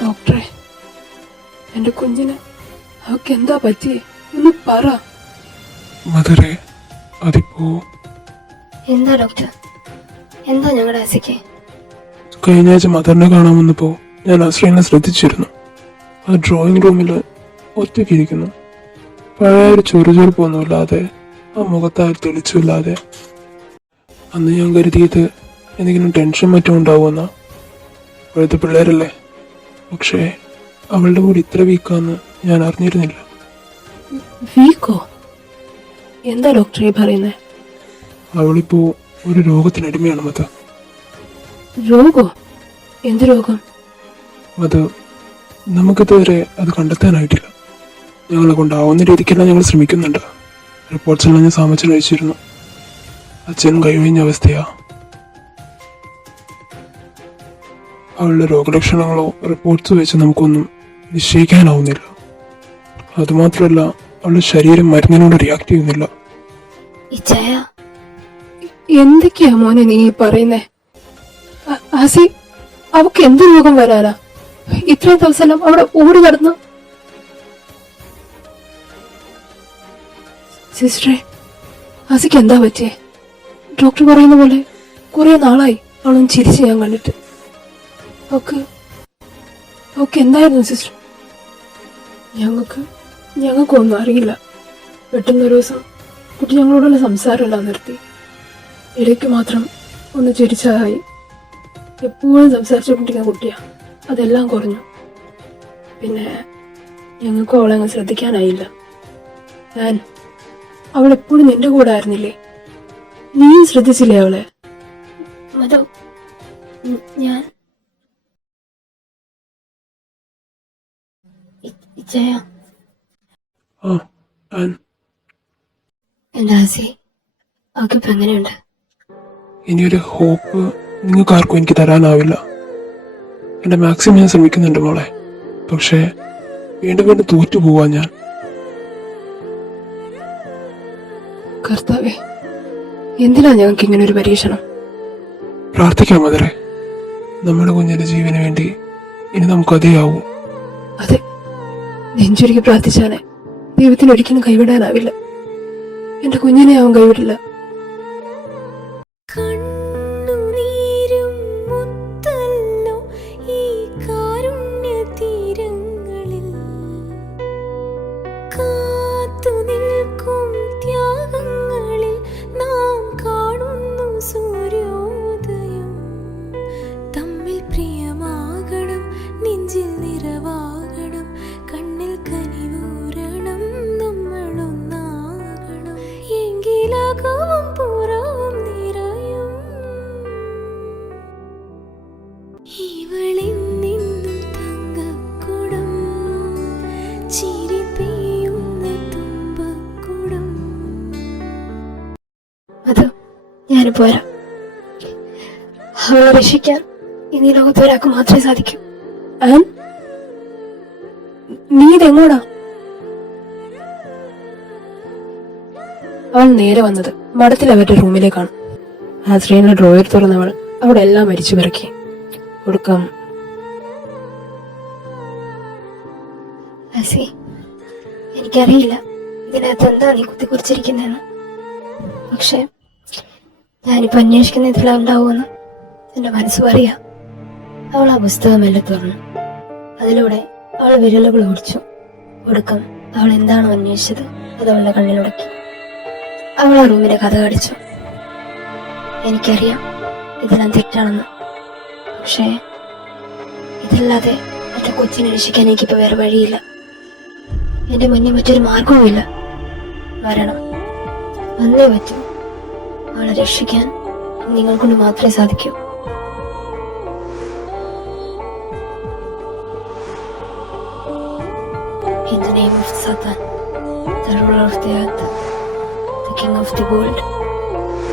ഡോക്ടറെ, എന്റെ കുഞ്ഞിന് അവക്ക് എന്താ പറ്റിയേ? ഒന്ന് പറ. മദറെ, അതിപ്പോ എന്താ ഡോക്ടർ? എന്താ ഞങ്ങളുടെ ആസിക്ക്? കഴിഞ്ഞ ആഴ്ച മദറിനെ കാണാൻ വന്നപ്പോ ഞാൻ അശ്രീനെ ശ്രദ്ധിച്ചിരുന്നു. ആ ഡ്രോയിങ് റൂമിൽ ഒറ്റയ്ക്കിരിക്കുന്നു. പഴയ ഒരു ചൊറുചൊറുപ്പൊന്നുമില്ലാതെ, ആ മുഖത്താൽ തെളിച്ചില്ലാതെ. അന്ന് ഞാൻ കരുതിയത് എന്തെങ്കിലും ടെൻഷൻ മറ്റും ഉണ്ടാവുമെന്നാ. ഇപ്പോഴത്തെ പിള്ളേരല്ലേ. പക്ഷേ അവളുടെ കൂടെ ഇത്ര വീക്കാന്ന് ഞാൻ അറിഞ്ഞിരുന്നില്ല. വീക്കോ? എന്താ ഡോക്ടറെ പറയുന്നേ? അവളിപ്പോ ഒരു രോഗത്തിനടിമയാണ് മത. രോഗോ? എന്ത് രോഗം? അത് നമുക്കിതുവരെ അത് കണ്ടെത്താനായിട്ടില്ല. ഞങ്ങളെ കൊണ്ടാവുന്ന രീതിക്കെല്ലാം ഞങ്ങൾ ശ്രമിക്കുന്നുണ്ട്. റിപ്പോർട്ട്സ് എല്ലാം ഞാൻ സാമച്ചൻ അയച്ചിരുന്നു. അച്ഛനും കൈവഴിഞ്ഞ അവസ്ഥയാ. അവളുടെ രോഗലക്ഷണങ്ങളോ റിപ്പോർട്ട്സ് വെച്ച് നമുക്കൊന്നും നിശ്ചയിക്കാനാവുന്നില്ല. അതുമാത്രമല്ല, അവളുടെ ശരീരം മരുന്നിനോട് റിയാക്ട് ചെയ്യുന്നില്ല. ഇച്ചായ, എന്തൊക്കെയാ മോനെ നീ പറയുന്നേ? ആസി, അവക്ക് എന്ത് രോഗം വരാനാ? ഇത്രയും ദിവസം അവിടെ ഓടി നടന്നു. സിസ്റ്ററെ, ആസിക്ക് എന്താ പറ്റിയേ? ഡോക്ടർ പറയുന്ന പോലെ കുറെ നാളായി അവളൊന്ന് ചിരിച്ച് ഞാൻ കണ്ടിട്ട്. അവക്ക് എന്തായിരുന്നു സിസ്റ്റർ? ഞങ്ങൾക്കൊന്നും അറിയില്ല. പെട്ടെന്നൊരു ദിവസം കുട്ടി ഞങ്ങളോടുള്ള സംസാരമെല്ലാം നിർത്തി. ഇടയ്ക്ക് മാത്രം ഒന്ന് ചിരിച്ചതായി. എപ്പോഴും സംസാരിച്ചുകൊണ്ടിരിക്കുന്ന കുട്ടിയാ. അതെല്ലാം കുറഞ്ഞു. പിന്നെ ഞങ്ങൾക്കും അവളെ അങ്ങ് ശ്രദ്ധിക്കാനായില്ല. അവളെപ്പോഴും നിന്റെ കൂടെ ആയിരുന്നില്ലേ? നീയും ശ്രദ്ധിച്ചില്ലേ അവളെ? മധു, ഞാൻ ഇച്ചയ ആ ആൻ, എന്റെ ആസി, അവക്കിപ്പോ എങ്ങനെയുണ്ട്? ഇനിയൊരു ഹോപ്പ് നിങ്ങൾക്ക് ആർക്കും എനിക്ക് തരാനാവില്ല. എൻ്റെ മാക്സിമം ഞാൻ ശ്രമിക്കുന്നുണ്ട് മോളെ. പക്ഷേ വീണ്ടും വീണ്ടും തോറ്റു പോവാ ഞാൻ. കർത്താവേ, എന്തിനാ ഞങ്ങൾക്ക് ഇങ്ങനെ ഒരു പരീക്ഷണം? പ്രാർത്ഥിക്കാം മദറെ. നമ്മുടെ കുഞ്ഞിന്റെ ജീവന് വേണ്ടി ഇനി നമുക്ക് അതേ ആവും. അതെ, നെഞ്ചൊരുക്കി പ്രാർത്ഥിച്ചാലേ ദൈവത്തിന് ഒരിക്കലും കൈവിടാനാവില്ല. എന്റെ കുഞ്ഞിനെ അവൻ കൈവിടില്ല. കണ്ണുനീരും മുത്തല്ലോ ഈ കാരുണ്യ തീരങ്ങളിൽ, കാത്തു നിൽക്കും ത്യാഗങ്ങളിൽ നാം കാണുന്നു സൂര്യോദയം. തമ്മിൽ പ്രിയമാകണം, നെഞ്ചിൽ നിറവാകണം, കണ്ണിൽ കനിവൂരണം, നമ്മളൊന്നാകണം. എങ്കിലകവും പുറവും നിറയും. ഇവളിൽ നിന്നും തങ്കക്കുടം, ചിരി പെയ്യുന്ന തുമ്പക്കുടം. അത് ഞാൻ പോരാ. അവളെ രക്ഷിക്കാൻ ഇനി ലോകത്ത് ഒരാൾക്ക് മാത്രമേ സാധിക്കൂ. നീ ഇതെങ്ങോടാ? അവൾ നേരെ വന്നത് മഠത്തിൽ അവരുടെ റൂമിലേക്കാണ്. ആശ്രയന്റെ ഡ്രോയർ തുറന്നവൾ അവിടെ എല്ലാം മരിച്ചു പിറക്കി. ഒടുക്കം ആസി, എനിക്കറിയില്ല ഇതിനകത്ത് എന്താ നീ കുത്തിക്കുറിച്ചിരിക്കുന്നതെന്ന്. പക്ഷെ ഞാനിപ്പോ അന്വേഷിക്കുന്ന ഇതിലുണ്ടാവുമെന്ന് എന്റെ മനസ്സ് പറയാ. അവൾ ആ പുസ്തകമെല്ലാം തുറന്നു. അതിലൂടെ അവൾ വിരലുകൾ ഓടിച്ചു. ഒടുക്കം അവൾ എന്താണോ അന്വേഷിച്ചത് അത് അവളുടെ കണ്ണിലുടക്കി. അവൾ ആ റൂമിന്റെ കഥ കടിച്ചു. എനിക്കറിയാം ഇതെല്ലാം തെറ്റാണെന്ന്. പക്ഷേ ഇതല്ലാതെ എന്റെ കൊച്ചിനെ രക്ഷിക്കാൻ എനിക്കിപ്പോ വേറെ വഴിയില്ല. എന്റെ മുന്നിൽ മറ്റൊരു മാർഗവുമില്ല. മരണം വന്നേ പറ്റൂ. അവളെ രക്ഷിക്കാൻ നിങ്ങൾ കൊണ്ട് മാത്രമേ സാധിക്കൂ. In the name of Satan, the ruler of the earth, the king of the world,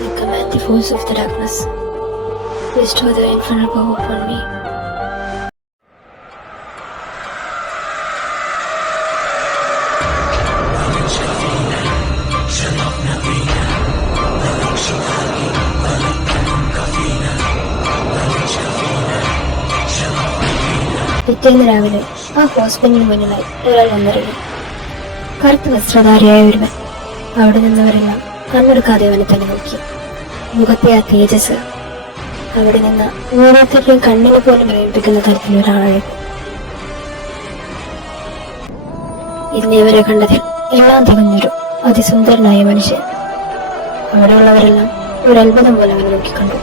I command the force of the darkness, bestow the infernal power upon me. പിറ്റേന്ന് രാവിലെ ആ ഹോസ്പിറ്റലിന് മുന്നിലായി ഒരാൾ വന്നിറങ്ങി. കറുത്ത വസ്ത്രധാരിയായ ഒരുവൻ. അവിടെ നിന്നവരെല്ലാം കണ്ണെടുക്കാതെ അവനെ തന്നെ നോക്കി. മുഖത്തെ ആ തേജസ് അവിടെ നിന്ന് ഓരോരുത്തരുടെയും കണ്ണിനെ പോലും പ്രേമിപ്പിക്കുന്ന തരത്തിലൊരാളെ. ഇന്നേവരെ കണ്ടതിൽ എല്ലാം തികഞ്ഞൊരു അതിസുന്ദരനായ മനുഷ്യൻ. അവിടെയുള്ളവരെല്ലാം ഒരു അത്ഭുതം പോലെ അവനെ നോക്കിക്കണ്ടു.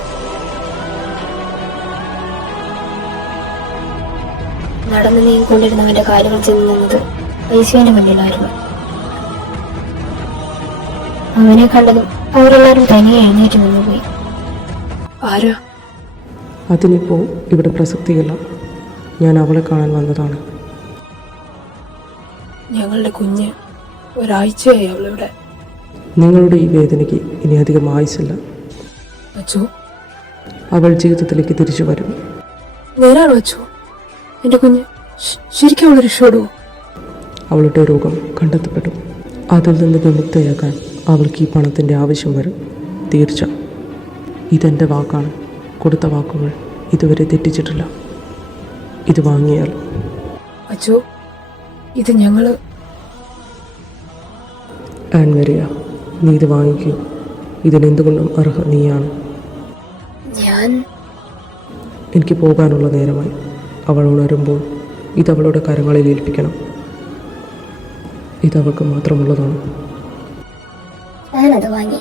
നടന്നു നീങ്ങിക്കൊണ്ടിരുന്നവന്റെ കാലുകൾ ചെന്ന് നിന്നത് ഐസിയുവിന്റെ മുന്നിലായിരുന്നു. അവനെ കണ്ടതും അവരെല്ലാവരും തനിയെ എഴുന്നേറ്റ് നിന്നുപോയി. ആരാ? അതിനിപ്പോൾ ഇവിടെ പ്രസക്തിയില്ല. ഞാൻ അവളെ കാണാൻ വന്നതാണ്. ഞങ്ങളുടെ കുഞ്ഞ് ഒരാഴ്ചയായി അവളിവിടെ. നിങ്ങളുടെ ഈ വേദനയ്ക്ക് ഇനി അധികം ആയുസില്ല. അച്ചോ, അവൾ ജീവിതത്തിലേക്ക് തിരിച്ചു വരും. നേരാണോ അച്ചോ? എന്റെ കുഞ്ഞ് ശരിക്കും അവൾ രക്ഷപ്പെടുവോ? അവളുടെ രോഗം കണ്ടെത്തപ്പെടും. അതിൽ നിന്ന് വിമുക്തയാക്കാൻ അവൾക്ക് ഈ പണത്തിൻ്റെ ആവശ്യം വരും. തീർച്ച. ഇതെൻ്റെ വാക്കാണ്. കൊടുത്ത വാക്കുകൾ ഇതുവരെ തെറ്റിച്ചിട്ടില്ല. ഇത് വാങ്ങിയാൽ അച്ചോ, ഇത് ഞങ്ങൾ ആൻമരിയ, നീ ഇത് വാങ്ങിക്കൂ. ഇതിനെന്തുകൊണ്ടും അർഹ നീയാണ്. ഞാൻ എനിക്ക് പോകാനുള്ള നേരമായി. അവൾ ഉണരുമ്പോൾ ഇതവളുടെ കരങ്ങളിൽ ഏൽപ്പിക്കണം. ഇതവൾക്ക് മാത്രമുള്ളതാണ്. ഞാനത് വാങ്ങി.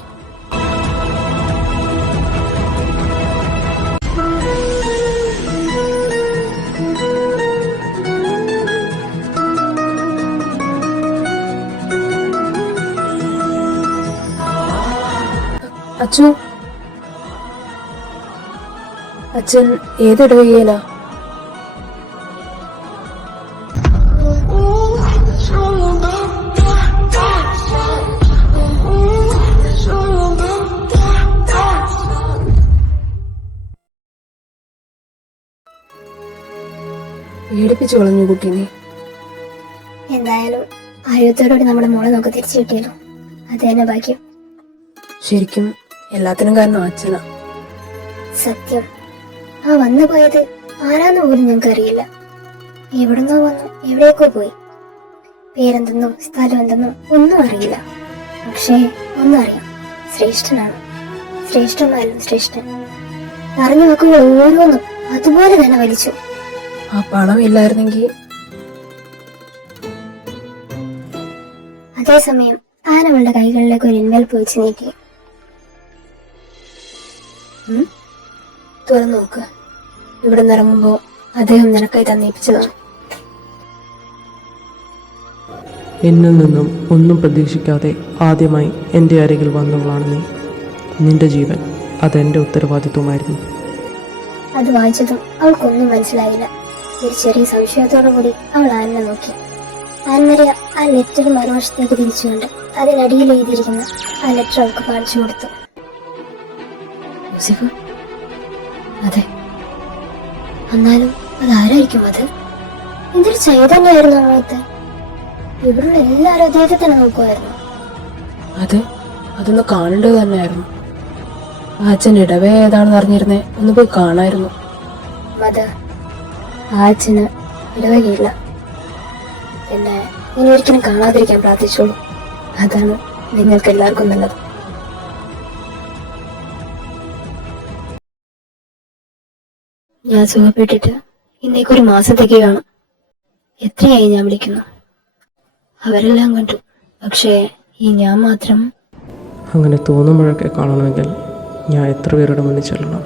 അച്ചു, അച്ഛൻ ഏതിടവകയിലാ? പേടിപ്പിച്ചു കളഞ്ഞു കുട്ടി നീ. എന്തായാലും ആയുധത്തോടുകൂടി നമ്മുടെ മോളെ നമുക്ക് തിരിച്ചു കിട്ടിയല്ലോ. അത് തന്നെ ഭാഗ്യം. ശരിക്കും എല്ലാത്തിനും കാരണം അച്ഛനാ. സത്യം, ആ വന്നു പോയത് ആരാന്ന് പോലും ഞങ്ങൾക്ക് അറിയില്ല. എവിടുന്നോ വന്നു എവിടേക്കോ പോയി. പേരെന്തെന്നോ സ്ഥലം എന്തെന്നോ ഒന്നും അറിയില്ല. പക്ഷേ ഒന്നറിയാം, ശ്രേഷ്ഠനാണ്. ശ്രേഷ്ഠമായാലും ശ്രേഷ്ഠൻ. പറഞ്ഞു നോക്കുമ്പോൾ ഓരോന്നും അതുപോലെ തന്നെ വലിച്ചു. ആ പണം ഇല്ലായിരുന്നെങ്കിൽ അതേസമയം ആൻ അവളുടെ കൈകളിലേക്ക് ഒരു ഇൻവെൽപ്പ് വെച്ച് നീട്ടി. തുറന്നു നോക്ക്. ഇവിടെ നിന്ന് ഇറങ്ങുമ്പോ അദ്ദേഹം നിനക്കായി തന്നേൽപ്പിച്ചതാണ്. എന്നിൽ നിന്നും ഒന്നും പ്രതീക്ഷിക്കാതെ ആദ്യമായി എൻ്റെ അരികിൽ വന്നവളാണ് നീ. നിന്റെ ജീവൻ അതെൻ്റെ ഉത്തരവാദിത്വമായിരുന്നു. അത് വായിച്ചതും അവൾക്കൊന്നും മനസ്സിലായില്ല. ഒരു ചെറിയ സംശയത്തോടു കൂടി അവൾ ആനിനെ നോക്കി. ആൻമരിയ ആ ലെറ്റർ മറുവശത്തേക്ക് തിരിച്ചുകൊണ്ട് അതിനടിയിൽ എഴുതിയിരിക്കുന്ന ആ ലെറ്റർ അവൾക്ക് കാണിച്ചു കൊടുത്തു. യൂസഫ്, അതെ, എന്നാലും അതാരായിരിക്കും അത്? ഇതൊരു ചൈതന്യമായിരുന്നു അവിടുത്തെ. ഇവിടുള്ള എല്ലാവരും അദ്ദേഹത്തെ തന്നെ നോക്കുമായിരുന്നു. അതൊന്ന് കാണേണ്ടത് തന്നെയായിരുന്നു. ആ അച്ഛൻ ഇടവേ ഏതാണെന്ന് അറിഞ്ഞിരുന്നേ ഒന്ന് പോയി കാണായിരുന്നു. മദർ, ആ അച്ഛന് ഇടവകയില്ല. പിന്നെ ഇനി ഒരിക്കലും കാണാതിരിക്കാൻ പ്രാർത്ഥിച്ചോളൂ. അതാണ് നിങ്ങൾക്ക് എല്ലാവർക്കും നല്ലത്. ഞാൻ സുഖപ്പെട്ടിട്ട് ഇന്നേക്കൊരു മാസത്തേക്ക് കാണും. എത്രയായി ഞാൻ വിളിക്കുന്നു. അവരെല്ലാം കണ്ടു, പക്ഷേ ഈ ഞാൻ മാത്രം. അങ്ങനെ തോന്നുമ്പോഴൊക്കെ കാണണമെങ്കിൽ ഞാൻ എത്ര പേരുടെ മുന്നിൽ ചെല്ലണം?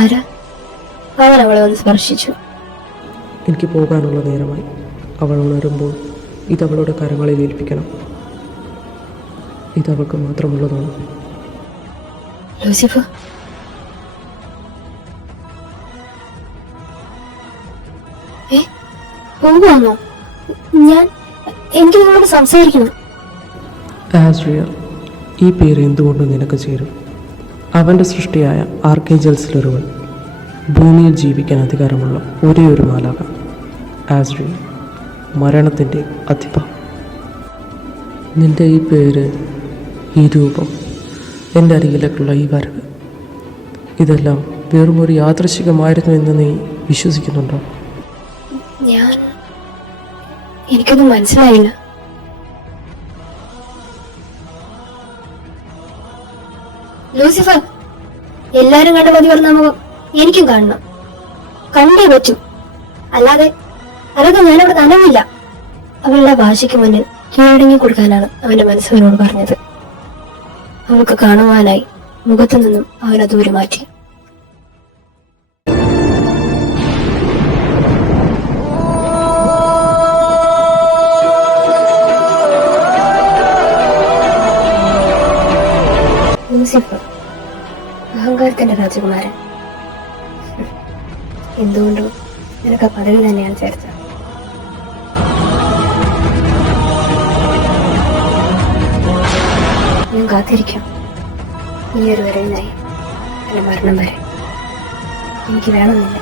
ആരാ? അവൻ അവളെ ഒന്ന് സ്പർശിച്ചു. എനിക്ക് പോകാനുള്ള നേരമായി. അവൾ ഉണരുമ്പോൾ ഇതവളുടെ കരങ്ങളിൽ ഏൽപ്പിക്കണം. ഇതവൾക്ക് മാത്രമുള്ളതാണ്. ലൂസിഫർ, പോവാണോ? എനിക്ക് നിങ്ങളോട് സംസാരിക്കണം. ആസ്രിയൽ, ഈ പേര് എന്തുകൊണ്ട് നിനക്ക് ചേരും? അവൻ്റെ സൃഷ്ടിയായ ആർക്കേഞ്ചൽസിലൊരുവൻ, ഭൂമിയിൽ ജീവിക്കാൻ അധികാരമുള്ള ഒരേ ഒരു മാലാക. ആസ്രിയൽ, മരണത്തിൻ്റെ അധിപ. നിന്റെ ഈ പേര്, ഈ രൂപം, എൻ്റെ അരികിലേക്കുള്ള ഈ വരവ്, ഇതെല്ലാം വെറും ഒരു യാദൃശ്ചികമായിരുന്നു എന്ന് നീ വിശ്വസിക്കുന്നുണ്ടോ? എനിക്കൊന്നും മനസ്സിലായില്ല. ലൂസിഫർ, എല്ലാരും കണ്ട മതി പറഞ്ഞ മുഖം എനിക്കും കാണണം. കണ്ടേ പറ്റൂ, അല്ലാതെ അതൊക്കെ ഞാനവിടെ തനവില്ല. അവളുടെ ഭാഷയ്ക്ക് മുന്നിൽ കീഴടങ്ങി കൊടുക്കാനാണ് അവന്റെ മനസ്സവനോട് പറഞ്ഞത്. അവൾക്ക് കാണുവാനായി മുഖത്തു നിന്നും അവനെ ദൂരെ മാറ്റി. ലൂസിഫർ, അഹങ്കാരത്തിന്റെ രാജകുമാരൻ. എന്തുകൊണ്ടും നിനക്ക് ആ പദവി തന്നെയാണ് ചേർച്ച. ഞാൻ കാത്തിരിക്കാം ഈ ഒരു വരവിനായി എന്റെ മരണം വരെ. എനിക്ക് വേണമെന്നില്ല.